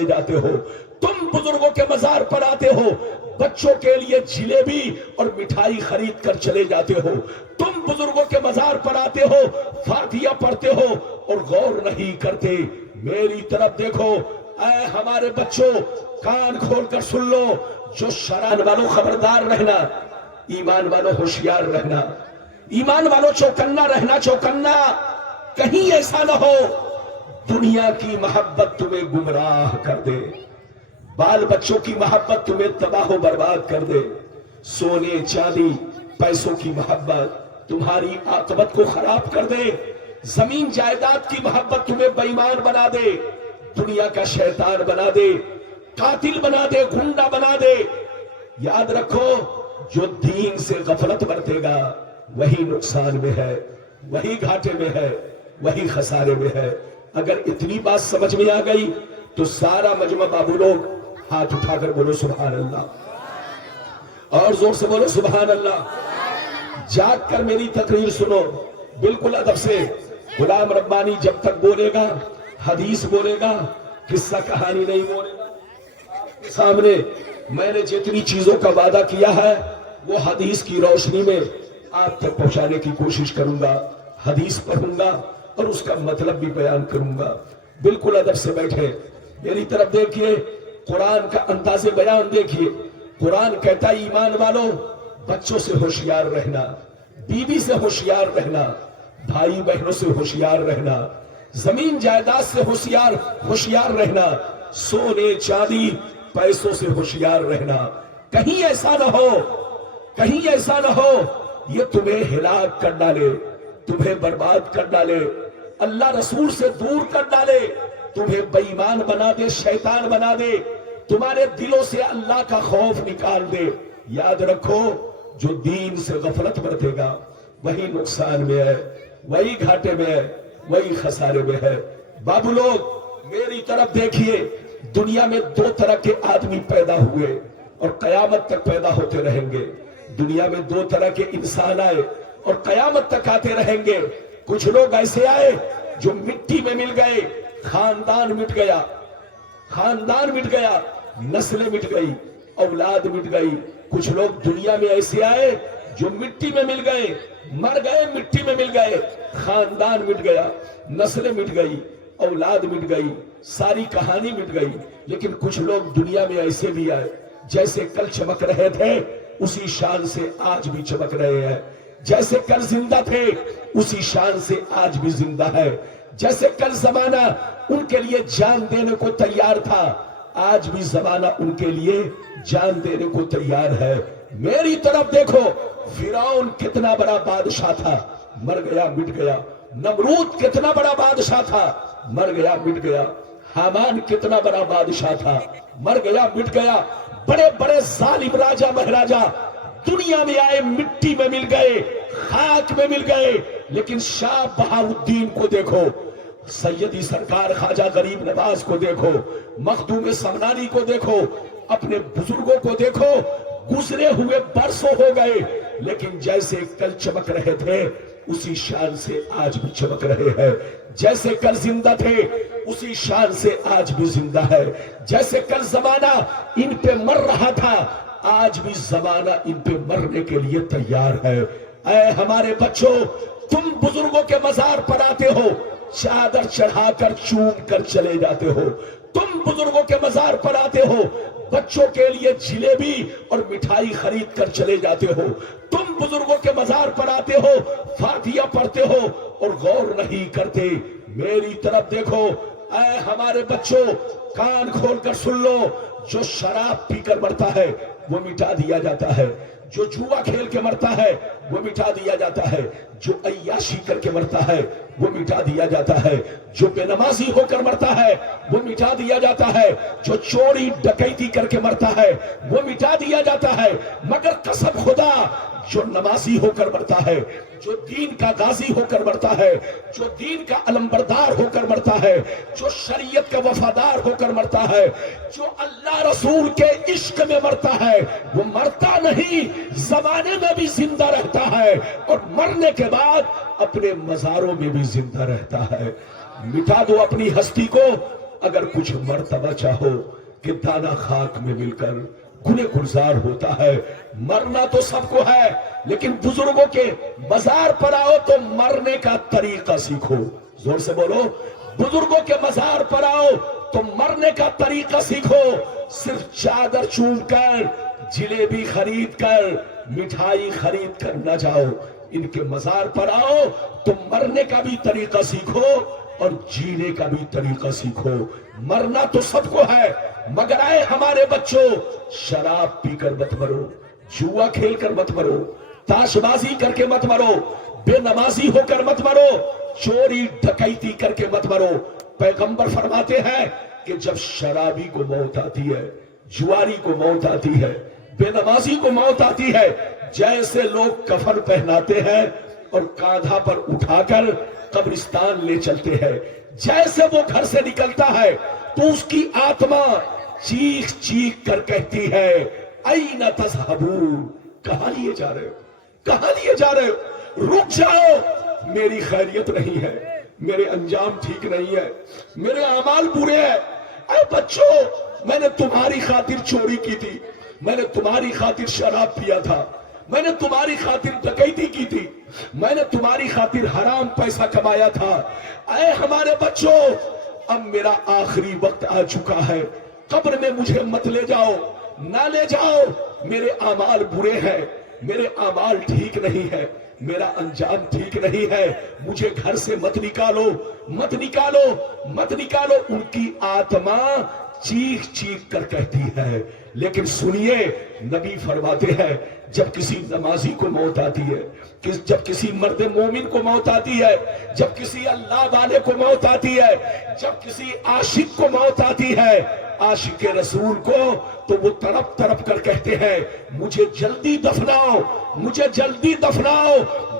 چلے جاتے ہو. تم بزرگوں کے مزار پر آتے ہو, بچوں کے لیے جلیبی اور مٹھائی خرید کر چلے جاتے ہو. تم بزرگوں کے مزار پر آتے ہو, فاتحہ پڑھتے ہو اور غور نہیں کرتے. میری طرف دیکھو. اے ہمارے بچوں, کان کھول کر سن لو. جو شران والوں خبردار رہنا, ایمان والوں ہوشیار رہنا, ایمان والوں چوکنا رہنا, چوکنا. کہیں ایسا نہ ہو دنیا کی محبت تمہیں گمراہ کر دے, بال بچوں کی محبت تمہیں تباہ و برباد کر دے, سونے چاندی پیسوں کی محبت تمہاری عاقبت کو خراب کر دے, زمین جائیداد کی محبت تمہیں بے ایمان بنا دے, دنیا کا شیطان بنا دے, قاتل بنا دے, گنڈا بنا دے. یاد رکھو, جو دین سے غفلت برتے گا وہی نقصان میں ہے, وہی گھاٹے میں ہے, وہی خسارے میں ہے. اگر اتنی بات سمجھ میں آ گئی تو سارا مجمع بابو لوگ ہاتھ اٹھا کر بولو سبحان اللہ, اور زور سے بولو سبحان اللہ. جاگ کر میری تقریر سنو بالکل ادب سے. غلام ربانی جب تک بولے گا حدیث بولے گا, قصہ کہانی نہیں بولے گا. آپ کے سامنے میں نے جتنی چیزوں کا وعدہ کیا ہے وہ حدیث کی روشنی میں آپ تک پہنچانے کی کوشش کروں گا. حدیث پڑھوں گا اور اس کا مطلب بھی بیان کروں گا. بالکل ادب سے بیٹھے, میری طرف دیکھیے, قرآن کا انداز بیان دیکھیے. قرآن کہتا ہے ایمان والوں بچوں سے ہوشیار رہنا, بیوی سے ہوشیار رہنا, بھائی بہنوں سے ہوشیار رہنا, زمین جائیداد سے ہوشیار رہنا, سونے چاندی پیسوں سے ہوشیار رہنا. کہیں ایسا نہ ہو, کہیں ایسا نہ ہو یہ تمہیں ہلاک کر ڈالے, تمہیں برباد کر ڈالے, اللہ رسول سے دور کر ڈالے, تمہیں بے ایمان بنا دے, شیطان بنا دے, تمہارے دلوں سے اللہ کا خوف نکال دے. یاد رکھو, جو دین سے غفلت برتے گا وہی نقصان میں ہے, وہی گھاٹے میں ہے, وہی خسارے میں ہے. بابو لوگ میری طرف دیکھیے. دنیا میں دو طرح کے آدمی پیدا ہوئے اور قیامت تک پیدا ہوتے رہیں گے. دنیا میں دو طرح کے انسان آئے اور قیامت تک آتے رہیں گے. کچھ لوگ ایسے آئے جو مٹی میں مل گئے, خاندان مٹ گیا, خاندان مٹ گیا, نسلیں مٹ گئی, اولاد مٹ گئی. کچھ لوگ دنیا میں ایسے آئے جو مٹی میں مل گئے, مر گئے, مٹی میں مل گئے, خاندان مٹ گیا, نسلیں مٹ گئی, اولاد مٹ گئی, ساری کہانی مٹ گئی. لیکن کچھ لوگ دنیا میں ایسے بھی آئے جیسے کل چمک رہے تھے اسی شان سے آج بھی چمک رہے ہیں, جیسے کل زندہ تھے اسی شان سے آج بھی زندہ ہے, جیسے کل زمانہ ان کے لیے جان دینے کو تیار تھا آج بھی زمانہ ان کے لیے جان دینے کو تیار ہے. میری طرف دیکھو, فرعون کتنا بڑا بادشاہ تھا, مر گیا, مٹ گیا. نمرود کتنا بڑا بادشاہ تھا, مر گیا, مٹ گیا. حامان کتنا بڑا بادشاہ تھا, مر گیا, مٹ گیا. بڑے بڑے ظالم راجہ مہاراجہ دنیا میں آئے, مٹی میں مل گئے, خاک میں مل گئے. لیکن شاہ بہاؤالدین کو دیکھو, سیدی سرکار خواجہ غریب نواز کو دیکھو, مخدوم سمنانی کو دیکھو, اپنے بزرگوں کو دیکھو, گزرے ہوئے برسوں ہو گئے لیکن جیسے کل چمک رہے تھے اسی شان سے آج بھی چمک رہے ہیں. جیسے کل زندہ تھے اسی شان سے آج بھی زندہ ہے. جیسے کل زمانہ ان پہ مر رہا تھا آج بھی زمانہ ان پہ مرنے کے لیے تیار ہے. اے ہمارے بچوں, تم بزرگوں کے مزار پر آتے ہو, چادر چڑھا کر چوم کر چلے جاتے ہو. تم بزرگوں کے مزار پر آتے ہو, بچوں کے لیے جلیبی اور مٹھائی خرید کر چلے جاتے ہو. تم بزرگوں کے مزار پر آتے ہو, فاتحہ پڑھتے ہو اور غور نہیں کرتے. میری طرف دیکھو, اے ہمارے بچوں, کان کھول کر سن لو. جو شراب پی کر مرتا ہے وہ مٹا دیا جاتا ہے, جو جوا کھیل کے مرتا ہے وہ مٹا دیا جاتا ہے, جو عیاشی کر کے مرتا ہے وہ مٹا دیا جاتا ہے, جو بے نمازی ہو کر مرتا ہے وہ مٹا دیا جاتا ہے, جو چوری ڈکیتی کر کے مرتا ہے وہ مٹا دیا جاتا ہے. مگر قسم خدا, جو نمازی ہو کر مرتا ہے, جو دین کا غازی ہو کر مرتا ہے, جو دین کا علمبردار ہو کر مرتا ہے, جو شریعت کا وفادار ہو کر مرتا ہے, جو اللہ رسول کے عشق میں مرتا ہے, وہ مرتا نہیں, زمانے میں بھی زندہ رہتا ہے اور مرنے کے بعد اپنے مزاروں میں بھی زندہ رہتا ہے. مٹا دو اپنی ہستی کو, اگر کچھ مرتبہ چاہو کہ دانا خاک میں مل کر گنہ گلزار ہوتا ہے. مرنا تو سب کو ہے لیکن بزرگوں کے مزار پر آؤ تو مرنے کا طریقہ سیکھو. زور سے بولو, بزرگوں کے مزار پر آؤ تو مرنے کا طریقہ سیکھو. صرف چادر چوم کر, جلیبی خرید کر, مٹھائی خرید کر نہ جاؤ. ان کے مزار پر آؤ تو مرنے کا بھی طریقہ سیکھو اور جینے کا بھی طریقہ سیکھو. مرنا تو سب کو ہے مگر آئے ہمارے بچوں, شراب پی کر مت مرو, جوا کھیل کر مت مرو, تاش بازی کر کے مت مرو, بے نمازی ہو کر مت مرو, چوری ڈکیتی کر کے مت مرو. پیغمبر فرماتے ہیں کہ جب شرابی کو موت آتی ہے, جواری کو موت آتی ہے, بے نمازی کو موت آتی ہے, جیسے لوگ کفن پہناتے ہیں اور کاندھا پر اٹھا کر قبرستان لے چلتے ہیں, جیسے وہ گھر سے نکلتا ہے تو اس کی آتما چیخ چیخ کر کہتی ہے این تذہبون, کہاں لیے جا رہے ہو, کہاں لیے جا رہے ہو, رک جاؤ, میری خیریت نہیں ہے, میرے انجام ٹھیک نہیں ہے, میرے اعمال برے ہیں. اے بچوں, میں نے تمہاری خاطر چوری کی تھی, میں نے تمہاری خاطر شراب پیا تھا, میں نے تمہاری خاطر ڈکیتی کی تھی, میں نے تمہاری خاطر حرام پیسہ کمایا تھا. اے ہمارے بچوں, اب میرا آخری وقت آ چکا ہے, قبر میں مجھے مت لے جاؤ, نہ لے جاؤ, میرے اعمال برے ہیں, میرے اعمال ٹھیک نہیں ہے, میرا انجام ٹھیک نہیں ہے, مجھے گھر سے مت نکالو, مت نکالو, مت نکالو. ان کی آتما چیخ چیخ کر کہتی ہے. لیکن سنیے, نبی فرماتے ہیں جب کسی نمازی کو موت آتی ہے, جب کسی مرد مومن کو موت آتی ہے, جب کسی اللہ والے کو موت آتی ہے, جب کسی عاشق کو موت آتی ہے, عاشق رسول کو, تو وہ تڑپ تڑپ کر کہتے ہیں مجھے جلدی دفناؤ, مجھے جلدی دفناؤ,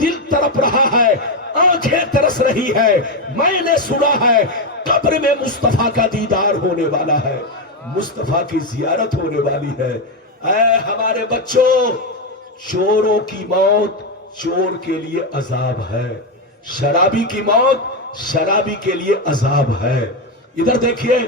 دل تڑپ رہا ہے, آنکھیں ترس رہی ہے, میں نے سنا ہے قبر میں مصطفیٰ کا دیدار ہونے والا ہے, مصطفیٰ کی زیارت ہونے والی ہے. اے ہمارے بچوں, چوروں کی موت چور کے لیے عذاب ہے, شرابی کی موت شرابی کے لیے عذاب ہے. ادھر دیکھیے,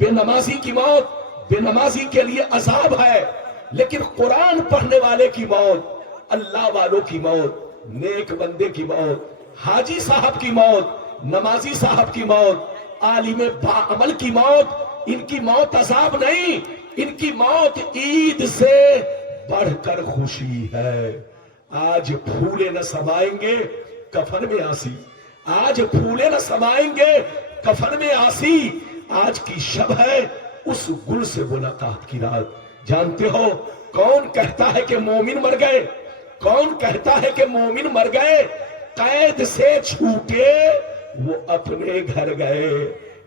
بے نمازی کی موت بے نمازی کے لیے عذاب ہے, لیکن قرآن پڑھنے والے کی موت, اللہ والوں کی موت, نیک بندے کی موت, حاجی صاحب کی موت, نمازی صاحب کی موت, عالم باعمل کی موت, ان کی موت عذاب نہیں, ان کی موت عید سے بڑھ کر خوشی ہے. آج پھولے نہ سمائیں گے کفن میں آسی, آج پھولے نہ سمائیں گے کفن میں آسی. آج کی شب ہے اس گل سے ملاقات کی رات. جانتے ہو کون کہتا ہے کہ مومن مر گئے, کون کہتا ہے کہ مومن مر گئے؟ قید سے چھوٹے وہ اپنے گھر گئے.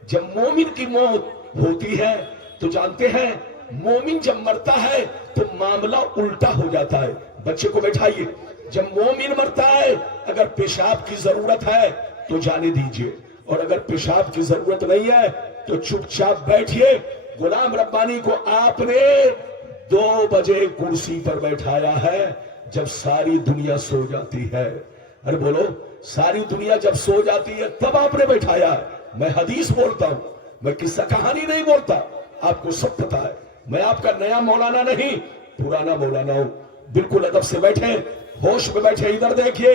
جب مومن کی موت ہوتی ہے تو جانتے ہیں مومن جب مرتا ہے تو معاملہ الٹا ہو جاتا ہے. بچے کو بیٹھائیے, جب مومن مرتا ہے اگر پیشاب کی ضرورت ہے تو جانے دیجئے, اور اگر پیشاب کی ضرورت نہیں ہے تو چپ چاپ بیٹھیے. غلام ربانی کو آپ نے 2 بجے کرسی پر بیٹھایا ہے جب ساری دنیا سو جاتی ہے. ارے بولو, ساری دنیا جب سو جاتی ہے تب آپ نے بیٹھایا ہے. میں حدیث بولتا ہوں, میں قصہ کہانی نہیں بولتا, آپ کو سب پتا ہے. میں آپ کا نیا مولانا نہیں, پرانا مولانا ہوں. بالکل ادب سے بیٹھے, ہوش میں بیٹھے. ادھر دیکھیے,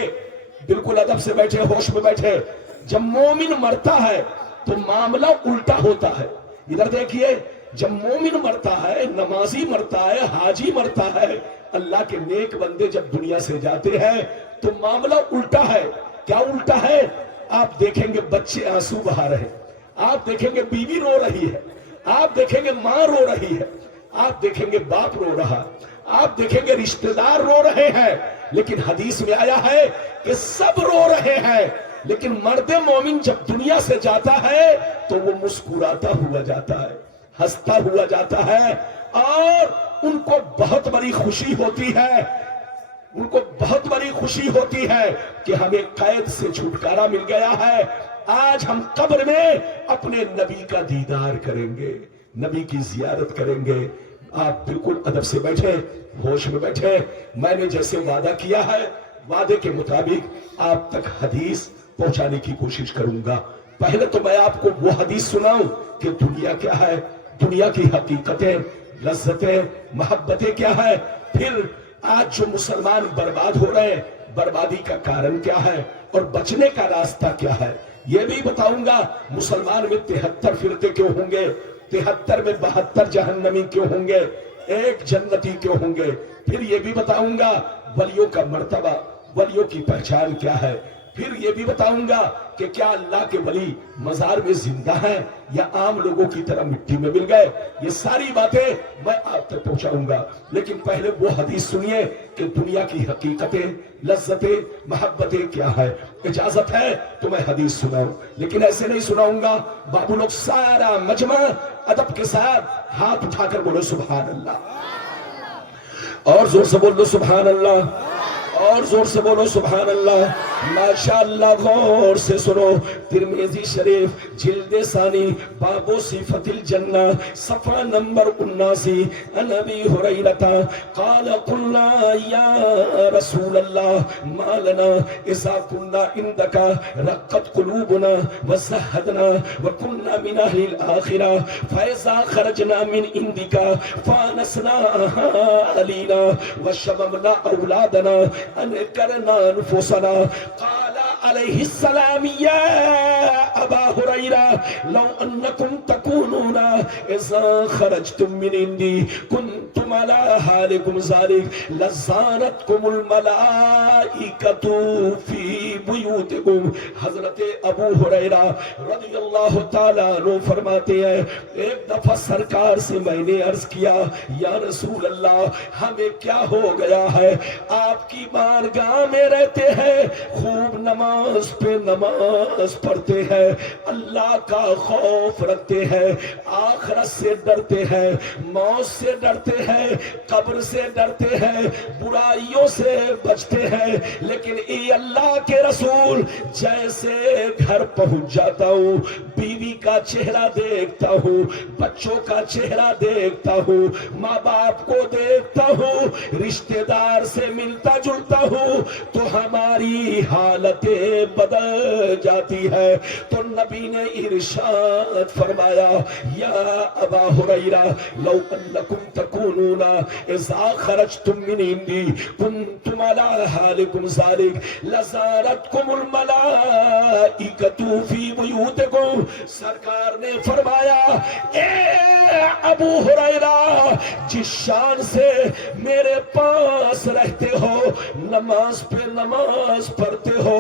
بالکل ادب سے بیٹھے, ہوش میں بیٹھے. جب مومن مرتا ہے تو معاملہ الٹا ہوتا ہے. ادھر دیکھیے, جب مومن مرتا ہے, نمازی مرتا ہے, حاجی مرتا ہے, اللہ کے نیک بندے جب دنیا سے جاتے ہیں تو معاملہ الٹا ہے. کیا الٹا ہے؟ آپ دیکھیں گے بچے آنسو بہا رہے, آپ دیکھیں گے بیوی رو رہی ہے, آپ دیکھیں گے ماں رو رہی ہے, آپ دیکھیں گے باپ رو رہا, آپ دیکھیں گے رشتہ دار رو رہے ہیں. لیکن حدیث میں آیا ہے کہ سب رو رہے ہیں, لیکن مرد مومن جب دنیا سے جاتا ہے تو وہ مسکراتا ہوا جاتا ہے, ہنستا ہوا جاتا ہے, اور ان کو بہت بڑی خوشی ہوتی ہے, ان کو بہت بڑی خوشی ہوتی ہے کہ ہمیں قید سے چھٹکارا مل گیا ہے. آج ہم قبر میں اپنے نبی کا دیدار کریں گے, نبی کی زیارت کریں گے. آپ بالکل ادب سے بیٹھے, ہوش میں بیٹھے. میں نے جیسے وعدہ کیا ہے وعدے کے مطابق آپ تک حدیث پہنچانے کی کوشش کروں گا. پہلے تو میں آپ کو وہ حدیث سناؤں کہ دنیا کیا ہے، دنیا کی حقیقتیں، لذتیں، محبتیں کیا ہے، پھر آج جو مسلمان برباد ہو رہے ہیں بربادی کا کارن کیا ہے اور بچنے کا راستہ کیا ہے، یہ بھی بتاؤں گا۔ مسلمان میں 73 فرقے کیوں ہوں گے، 73 میں 72 جہنمی کیوں ہوں گے، ایک جنتی کیوں ہوں گے، پھر یہ بھی بتاؤں گا ولیوں کا مرتبہ، ولیوں کی پہچان کیا ہے، پھر یہ بھی بتاؤں گا کہ کیا اللہ کے ولی مزار میں زندہ ہیں یا عام لوگوں کی طرح مٹی میں مل گئے۔ یہ ساری باتیں میں آپ تک پہنچاؤں گا، لیکن پہلے وہ حدیث سنیے کہ دنیا کی حقیقتیں، لذتیں، محبتیں کیا ہے۔ اجازت ہے تو میں حدیث سناؤں، لیکن ایسے نہیں سناؤں گا۔ بابو لوگ سارا مجمع ادب کے ساتھ ہاتھ اٹھا کر بولو سبحان اللہ، اور زور سے بولو سبحان اللہ، اور زور سے بولو سبحان اللہ۔ ماشاءاللہ غور سے سنو، ترمذی شریف جلد ثانی باب صفت الجنہ صفحہ نمبر 79، عن ابی ہریرہ قال قلنا یا رسول اللہ ما لنا اذا كنا عندك رقت قلوبنا وزهدنا وكنا من اهل الاخرة فاذا خرجنا من عندك فانسنا اهالينا وشممنا اولادنا انكرنا انفسنا۔ قال علیہ السلام یا ابا ہریرہ لو انکم تکونون اذا خرجتم من عندی کنتم علی حالکم ذلک لزارتکم الملائکۃ فی بیوتکم۔ حضرت ابو ہریرہ رضی اللہ تعالیٰ عنہ فرماتے ہیں ایک دفعہ سرکار سے میں نے عرض کیا یا رسول اللہ ہمیں کیا ہو گیا ہے، آپ کی بارگاہ میں رہتے ہیں، خوب نماز پہ نماز پڑھتے ہیں، اللہ کا خوف رکھتے ہیں، آخرت سے ڈرتے ہیں، موت سے ڈرتے ہیں، قبر سے ڈرتے ہیں، برائیوں سے بچتے ہیں، لیکن اے اللہ کے رسول جیسے گھر پہنچ جاتا ہوں بیوی کا چہرہ دیکھتا ہوں، بچوں کا چہرہ دیکھتا ہوں، ماں باپ کو دیکھتا ہوں، رشتہ دار سے ملتا جلتا ہوں تو ہماری حالتیں بدل جاتی ہے۔ تو نبی نے ارشاد فرمایا یا ابا ہریرہ لو انکم تکونون اذا خرجتم من عندی کنتم علی حالکم ذلک لزارتکم الملائکۃ فی بیوتکم۔ سرکار نے فرمایا اے ابو ہریرہ جس شان سے میرے پاس رہتے ہو، نماز پہ نماز پڑھتے ہو،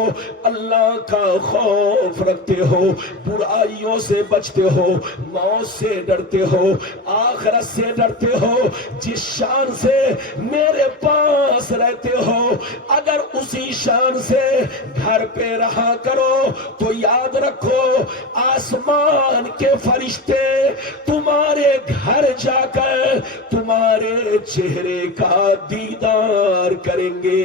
اللہ کا خوف رکھتے ہو، برائیوں سے بچتے ہو، موت سے ڈرتے ہو، آخرت سے ڈرتے ہو، جس شان سے میرے پاس رہتے ہو اگر اسی شان سے گھر پہ رہا کرو تو یاد رکھو آسمان کے فرشتے تمہارے گھر جا کر تمہارے چہرے کا دیدار کریں گے۔